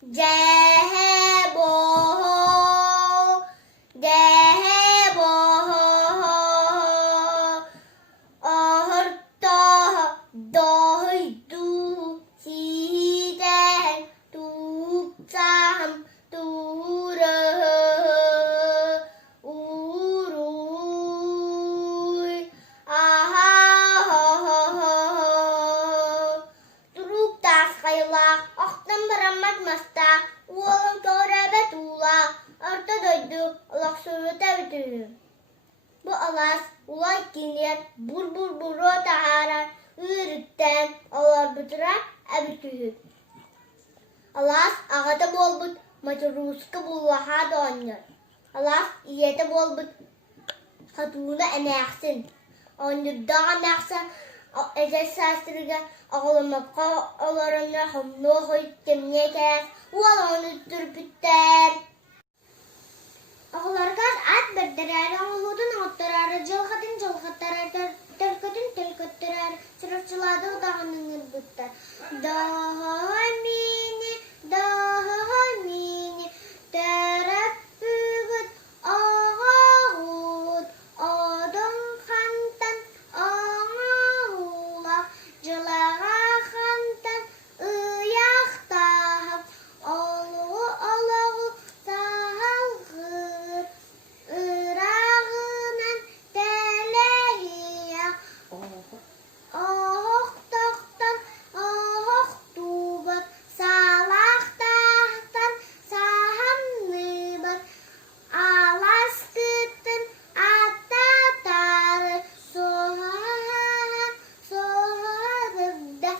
Jeheboho, Jeheboho, Ahortoho, Dohidu, Sihiden, Tuksam, Turah, Uruy, Ahahoho, Turuk tas kayla, Oktan beramat masta, Uolum körebe tuğla, Orta doydu, Allah sürüte bütünü. Bu alas, ulay kiniyet, buru taharar, Ürükten, Allah bütırer, ebitühü. Alas, ağata bolbut, Maçı ruska bullaha da oynar. Alas, iyete bolbut, Hatuna eneksin. Onurdağa eneksin, Ezel sastırıga, Ağlamakka olarına, Hamlo hoyt temne kes, Ual onu türpütter. Ağlargar at berderer, Ağludun otterer, Jılgatın Telkötterer, Sırıfçıladı odağının ırbıttar. Daha mini, Terep bügüt, Ağağut, Odun kantan, Ağağula, Jılağa kantan, Iyaqtahap, Oluğu, Sağılgır, Irağınan telehiyak, Oğuk toqtan, oğuk tubat, Salaq tahtan, sahamlıbat, Alas kıtın, atta tarı, Soğarıda,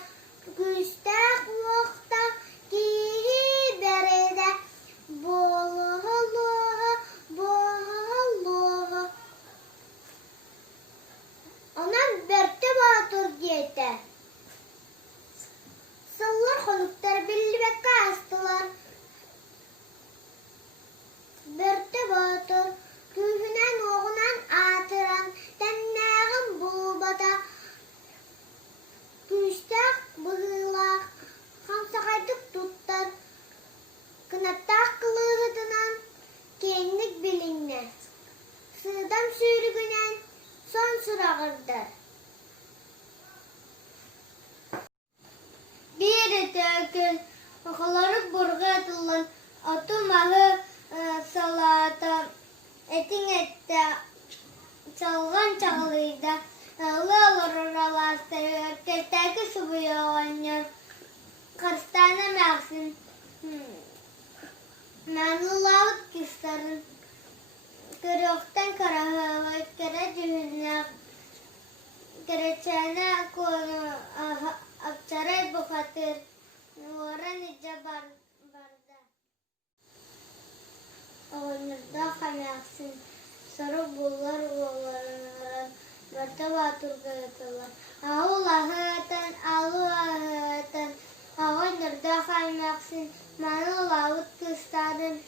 Güstak muhta, Kiberede, Bolluğa, Ona börtte batur diyete. Sallar konuklar belli bekka astılar. Börtte batur, kühünen oğunan atıran, Tennağın bulbada, Güçtak bığılak, Kamsakaydık tuttar, Kınattak kılığıdınan, Kenlik bilinmez. Sığdam sürgünen, Son sırağırdır. Bir tökül, Oğaları burga atılır, Otumağı salata, Etin ette, Çalgan çağlıydı, Ağlı oralası, Ökteki subuya oynuyor, Kırstane mağsın, Mənlulavut kıstarın, Kırıqtan karahılı, Kere cühünler, Kereçene konu, Akçaray bu hatır, Nuvara nice barda. Oğunurda xamyaksın, Sarı bullar uğurlarına, Börte batur gıyıtılır. Ağulahıtan, Oğunurda xamyaksın, Mənlulavut kıstarın,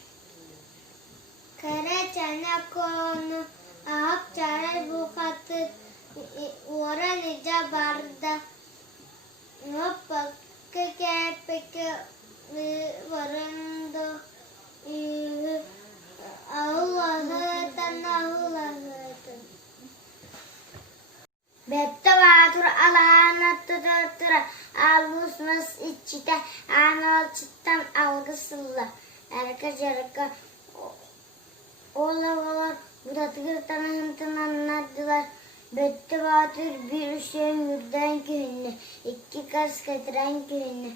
Kereçene konu, Akçaray bu hatır, Nuvara nice barda. Hoppa, peki varında Allah'tan. Bette vatur alana tutura almusmas içite anal çıttan algısılla. Erka oğlalar budatırtan anladılar. Bette vatur bir şey mürden köyüne, iki kas getiren köyüne.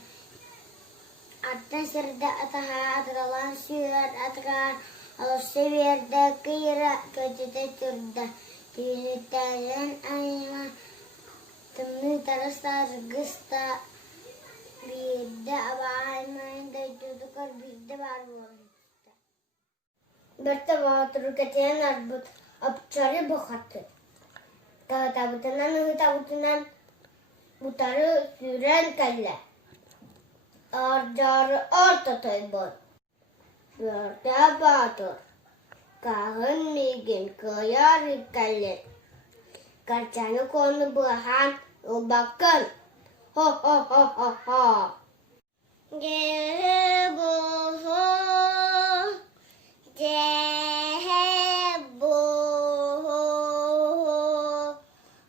Arttan sırada ataha atıralan sürer atıran, alıp seviyerde kıyıra kötüde türde. Köyünütlerden ayıma, tımlı taraslar gısta, bir de abaymayın da çocuklar bir de var bu arada. Bette vatur ketiyen arbut, apçarı bu hatı. Tabutunan butarı süren kelle. Arcarı orta toybon. Börte batur. Kahın migin kıyar kelle. Karçanı konu buhan o bakın. Ho ho ho ho ho. Cebuho, cebuho.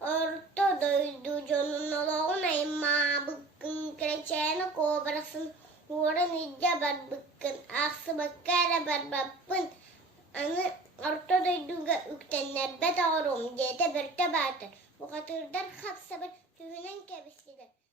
Orto doydu canın oğluna imma bıkkın kreçene kobrasın. Uğran icabat bıkkın aksı bakkara barbapın. Anı orto doydu ükten nebbet ağrım. Cete bir tebatır. Bu katırдар hapsa bir tühünen kebisidir.